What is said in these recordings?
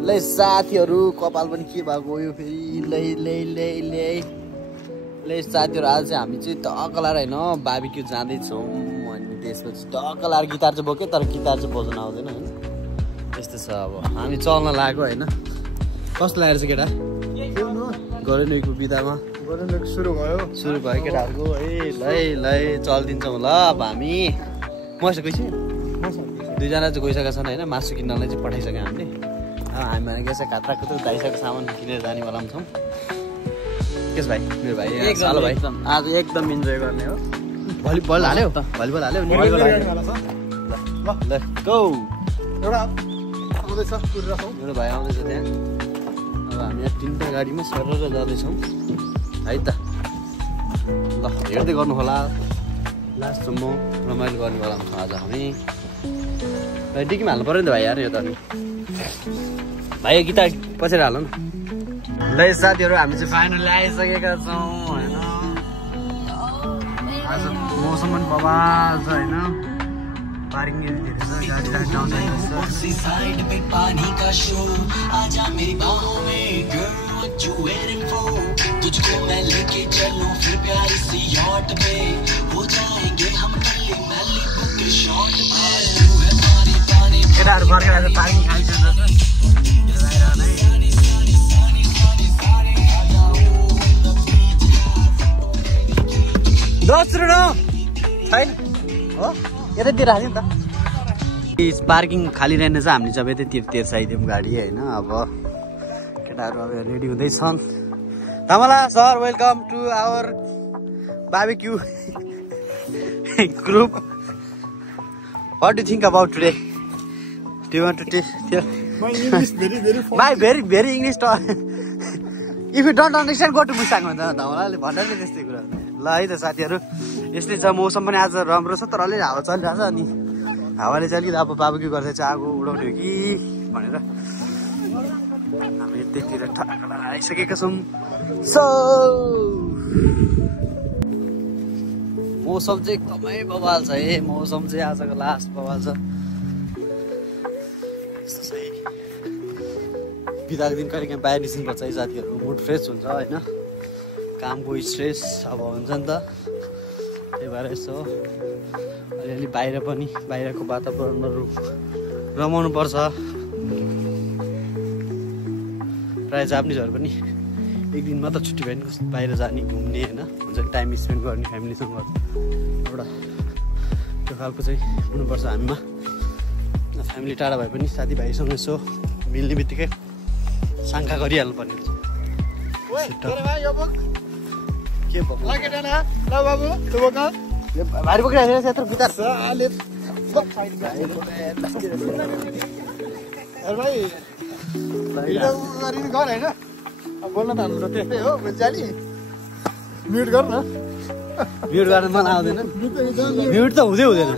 लै साथीहरू कपाल पनि के भएको यो फेरि लै साथीहरू आज चाहिँ हामी चाहिँ टक्कलार होइन बार्बिक्यू जाँदैछौँ अनि त्यसपछि टक्कलार गिटार चाहिँ बोक्यो तर गिटार चाहिँ बजाउन आउँदैन होइन त्यस्तो छ अब हामी चल्न लाग्यो होइन कस्तो लागेर चाहिँ केटा गरेको बिदामा सुरु भयो केटाहरूको लै चलिदिन्छौँ ल अब हामी मसँग गइसक्यो दुईजना चाहिँ गइसकेका छन् होइन मासु किन्नलाई चाहिँ पठाइसक्यो हामीले हामी भनेको चाहिँ घात्राको त दाइसाको सामान किनेर जानेवाला पनि छौँ केस भाइ मेरो भाइ सालो भाइ आज एकदम इन्जोय गर्ने हो भलिबल हाल्यो ल गो मेरो भाइ आउँदैछ त्यहाँ अब हामी यहाँ 3टा गाडीमा सरेर जाँदैछौँ है त ल हेर्दै गर्नु होला लास्टसम्म रमाइलो गर्नेवाला हुन्छ आज हामी डिकीमा हाल्नु पऱ्यो नि त भाइ यार यो त भाइ गिटार पछि हाल न ल साथीहरू हामी चाहिँ फाइनली आइसकेका छौँ होइन आज मौसम पनि बवाल छ होइन पार्किङ धेरै छ गाडी राख्न आउँछ केटाहरू फर्केर आज पार्किङ खाइसक्छ छैन हो यतैतिर हाल्यो नि त पार्किङ खाली रहेन छ हामीले जब यतैतिर तेर्साइदिउँ गाडी होइन अब केटाहरू अब रेडी हुँदैछन् तमला sir welcome to our barbecue group what do think about today do want to taste very English if you don't understand go to Mustang भन्छ तमलाले भनेर नि त्यस्तै कुरा ल है त साथीहरू यस्तै छ मौसम पनि आज राम्रो छ तर अलि हावा चलिरहेको छ अनि हावाले चाहिँ अलिकति अब बार्बिक्यू गर्दै चाहिँ आगो उडाउने हो कि भनेर हामी यतैतिर ठक्क आइसकेका छौँ मौसम चाहिँ एकदमै बवाल छ है मौसम चाहिँ आजको लास्ट बवाल छ बिदाको दिन कहिले काहीँ बाहिर निस्किनुपर्छ है साथीहरू मुड फ्रेस हुन्छ होइन कामको स्ट्रेस अब हुन्छ नि त त्यही भएर यसो अलिअलि बाहिर पनि बाहिरको वातावरणहरू रमाउनु पर्छ प्रायः जापानिजहरू पनि एक दिन मात्र छुट्टी भयो भने बाहिर जाने घुम्ने होइन हुन्छ टाइम स्पेन्ड गर्ने फ्यामिलीसँग एउटा त्यो खालको चाहिँ हुनुपर्छ हामीमा फ्यामिली टाढा भए पनि साथीभाइसँग यसो मिल्ने बित्तिकै शङ्का गरिहाल्नु पर्ने हुन्छ के भारी बोकिरहेको यत्रो बितार बोल्न त हाम्रो त्यस्तै हो बुझाली म्युट गर न म्युट गर्न मन आउँदैन म्युट त हुँदै हुँदैन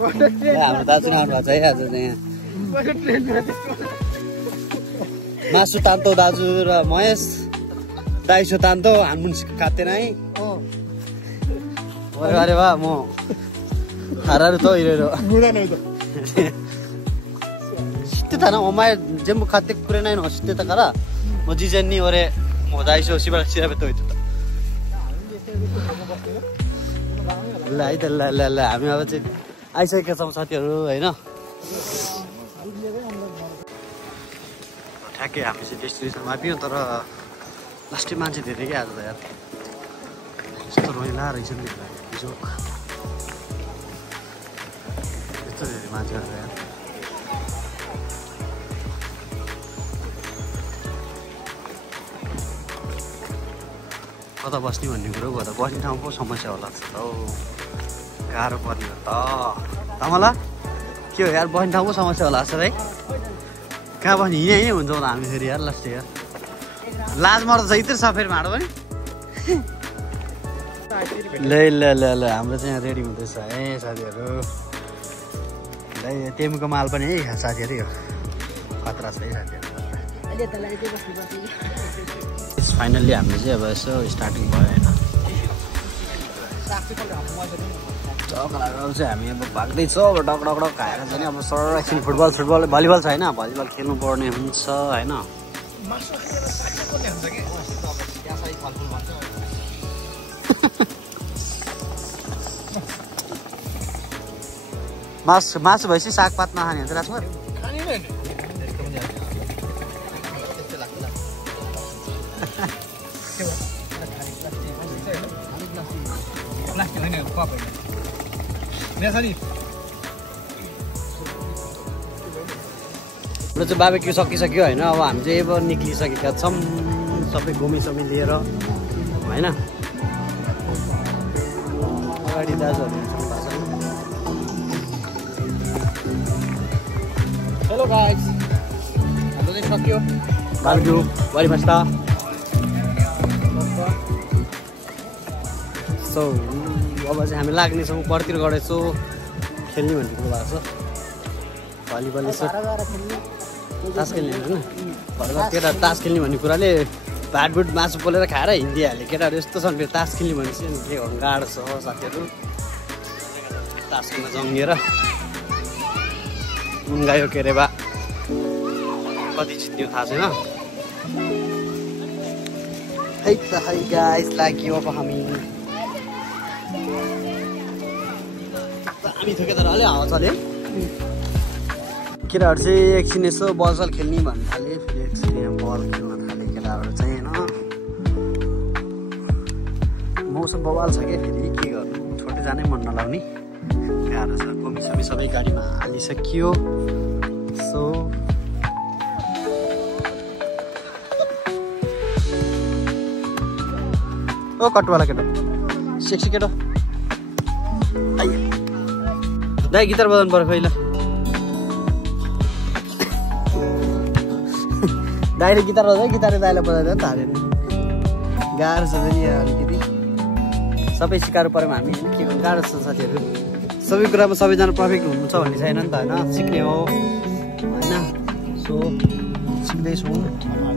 हाम्रो दाजु आउनु भएको छ है आज चाहिँ यहाँ मासु तान्तो दाजु र महेश दाइसो तान्तो हान्मुन काट्दैन है अरे वा म हाराहरू त हिरो सित्ते थाना ओमाय जेम्बु खाते कुरे नाइन सित्ते त करा म जिजेन्नी ओरे म दाइसो सिबा सिराबे त होइतो त ल है त ल ल ल हामी अब चाहिँ आइसकेका छौँ साथीहरू होइन ठ्याक्कै हामी चाहिँ डेस्टिनेसनमा आइपुग्यौँ तर लास्टै मान्छे धेरै क्या आज त यार यस्तो रोइला रहेछ नि जोक यस्तो धेरै मान्छेहरू छ यार कता बस्ने भन्ने कुरो गर्दा बस्ने ठाउँको समस्या होला जस्तो हौ गाह्रो पर्ने हो त तमला के हो यार बस्ने ठाउँको समस्या होला जस्तो है कहाँ बस्ने हिँडै हुन्छ होला हामी फेरि यार लास्ट यार लाज मर्दा छ यत्रो सफेर माडो पनि ल ल ल ल हाम्रो चाहिँ यहाँ रेडी हुँदैछ है साथीहरू ल टेमीको माल पनि है साथीहरू यो खतरा छ है साथीहरू फाइनल्ली हामीले चाहिँ अब यसो स्टार्टिङ भयो होइन टकलाहरू चाहिँ हामी अब भाग्दैछौँ अब डकडकडक खाएर चाहिँ अब सर एकछिन फुटबल भलिबल छ होइन भलिबल खेल्नु पर्ने हुन्छ होइन मासु भएपछि सागपात नखाने हुन्छ राजकुमार हाम्रो चाहिँ बाबेक्यू सकिसक्यो होइन अब हामी चाहिँ अब निक्लिसकेका छौँ सबै घुमिसमी लिएर होइन अगाडि दाजुहरू हेलो गाइस हाम्रो चाहिँ सक्यो बाबेक्यू बडी मस्ता सो अब चाहिँ हामी लाग्नेछौँ परतिर गएछौँ खेल्ने भन्ने कुरो भएको छ भलिबल यसो तास खेल्ने होइन घरमा केटा तास खेल्ने भन्ने कुराले भाटबुट मासु पोलेर खाएर हिँडिहाल्यो केटाहरू यस्तो छन् फेरि तास खेल्ने भनेपछि के गर्नु गाह्रो छ साथीहरू तास खेल्न जङ्गिएर गयो के अरे बा कति जित्यो थाहा छैन है त है गाइस लाग्यो अब हामी थोके तर अलि हावा चल्यो केटाहरू चाहिँ एकछिन यसो बल खेल्ने भन्नु थाल्यो फेरि एकछिन बल खेल्न थाल्यो केटाहरू चाहिँ होइन मौसम बवाल छ क्या फेरि के गर्नु छोटो जानै मन नलाउने गाह्रो छ कमी सबै गाडीमा हालिसकियो सो ओ कटुवाला केटो सेक्सी केटो दाइ गिटार बजाउनु पर्यो पहिला दाइले गिटार बजायो गिटारले दाइलाई बजाएर त हालेन गाह्रो छ नि अलिकति सबै सिकाउनु पऱ्यो हामी होइन के गर्नु गाह्रो छ साथीहरू सबै कुरामा सबैजना पर्फेक्ट हुनुहुन्छ भन्ने छैन नि त होइन सिक्ने हो होइन सो सिक्दैछौँ